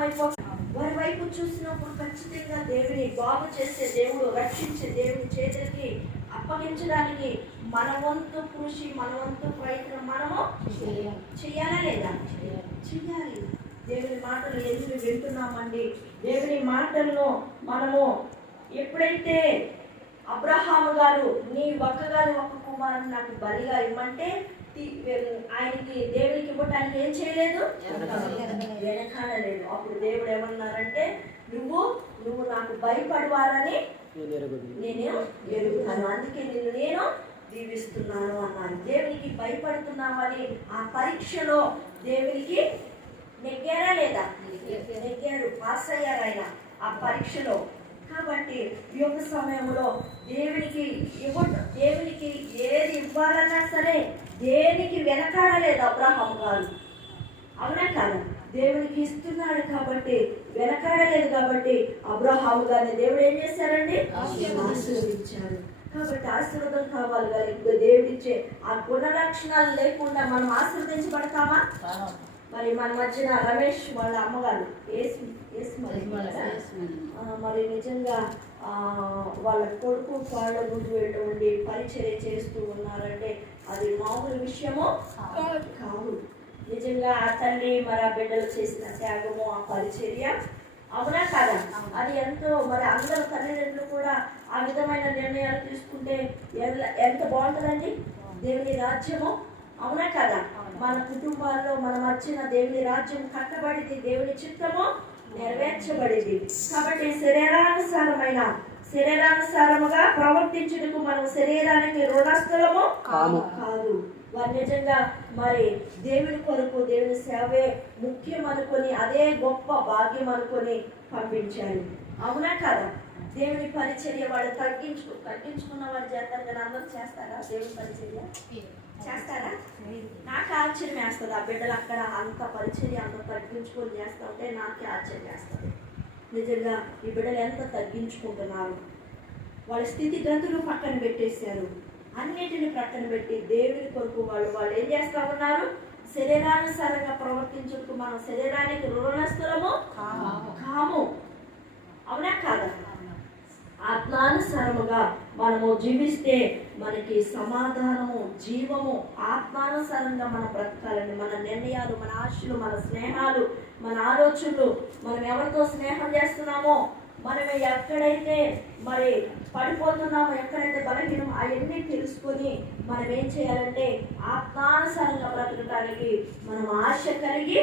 వారి వైపు చూసినప్పుడు ఖచ్చితంగా దేవుని బాగు చేసే దేవుడు, రక్షించే దేవుని చేతులకి అప్పగించడానికి మన వంతు కృషి, మన వంతు ప్రయత్నం మనము చెయ్యాలా లేదా? చెయ్యాలి. దేవుని మాటలు ఎన్ని వింటున్నామండి. దేవుని మాటలను మనము ఎప్పుడైతే అబ్రహాము గారు నీ ఒక్కగాని ఒక్క కుమారుని నాకు బలిగా ఇవ్వమంటే ఆయనకి దేవునికి ఇవ్వటానికి ఏం చేయలేదు, వెనకాడలేదు. అప్పుడు దేవుడు ఏమన్నారంటే నువ్వు నాకు భయపడవాలని నేను ఎరుగుతాను, అందుకే నేను దీవిస్తున్నాను అన్నాను. దేవునికి భయపడుతున్నామని ఆ పరీక్షలో దేవునికి నెగ్గారా లేదా? నెగ్గారు, పాస్ అయ్యారు ఆయన ఆ పరీక్షలో. కాబట్టి ఈ యొక్క సమయంలో దేవునికి ఏది ఇవ్వాలన్నా సరే దేనికి వెనకాడలేదు అబ్రహాము గారు. అవునా కాదు? దేవునికి ఇస్తున్నాడు కాబట్టి వెనకాడలేదు. కాబట్టి అబ్రహాము గారిని దేవుడు ఏం చేశారండి? ఆశీర్వదించాడు. కాబట్టి ఆశీర్వాదం కావాలి కానీ ఇంకా దేవుడిచ్చే ఆ గుణ లక్షణాలు లేకుండా మనం ఆశీర్వదించబడతామా? మరి మన మధ్యన రమేష్ వాళ్ళ అమ్మగారు మరి నిజంగా వాళ్ళ కొడుకు వాళ్ళ ముందు వెళ్ళి ఉండి పరిచర్య చేస్తూ ఉన్నారంటే అది మామూలు విషయమో కాదు. నిజంగా ఆ తల్లి మరి ఆ బిడ్డలు చేసిన త్యాగము, ఆ పరిచర్య, అవునా కాదా? అది ఎంతో మరి అందరూ తల్లిదండ్రులు కూడా ఆ విధమైన నిర్ణయాలు తీసుకుంటే ఎంత బాగుంటుందండి దేవుని రాజ్యము. అవునా కదా? మన కుటుంబాల్లో మనం వచ్చిన దేవుని రాజ్యం కట్టబడింది, దేవుని చిత్తము నెరవేర్చబడింది. కాబట్టి శరీరానుసారముగా ప్రవర్తించుటకు మనం శరీరానికి రుణస్థలము కాదు. వారు నిజంగా మరి దేవుని కొరకు దేవుని సేవే ముఖ్యం అనుకొని అదే గొప్ప భాగ్యం అనుకొని పంపించారు. అవునా కదా? దేవుని పరిచర్య వాళ్ళు తగ్గించుకున్న వారు చేస్తారు కదా, అందరూ చేస్తారా దేవుని పరిచర్య? చేస్తారా? నాకు ఆశ్చర్యం వేస్తుంది. ఆ బిడ్డలు అక్కడ అంత పరిచర్య అంత తగ్గించుకొని చేస్తా ఉంటే నాకే ఆశ్చర్యం వేస్తుంది. నిజంగా ఈ బిడ్డలు ఎంత తగ్గించుకుంటున్నారు. వాళ్ళ స్థితిగతులు పక్కన పెట్టేశారు, అన్నిటిని పక్కన పెట్టి దేవుని కొరకు వాళ్ళు ఏం చేస్తా ఉన్నారు? శరీరానుసారంగా ప్రవర్తించుటకు మనం శరీరానికి రుణస్థలము కాము. అవునా కాదా? ఆత్మానుసారముగా మనము జీవిస్తే మనకి సమాధానము, జీవము. ఆత్మానుసారంగా మనం బ్రతకాలండి. మన నిర్ణయాలు, మన ఆశలు, మన స్నేహాలు, మన ఆలోచనలు, మనం ఎవరితో స్నేహం చేస్తున్నామో, మనం ఎక్కడైతే మరి పడిపోతున్నామో, ఎక్కడైతే బలహీనం, అవన్నీ తెలుసుకొని మనం ఏం చేయాలంటే ఆత్మానుసారంగా బ్రతకడానికి మనం ఆశ కలిగి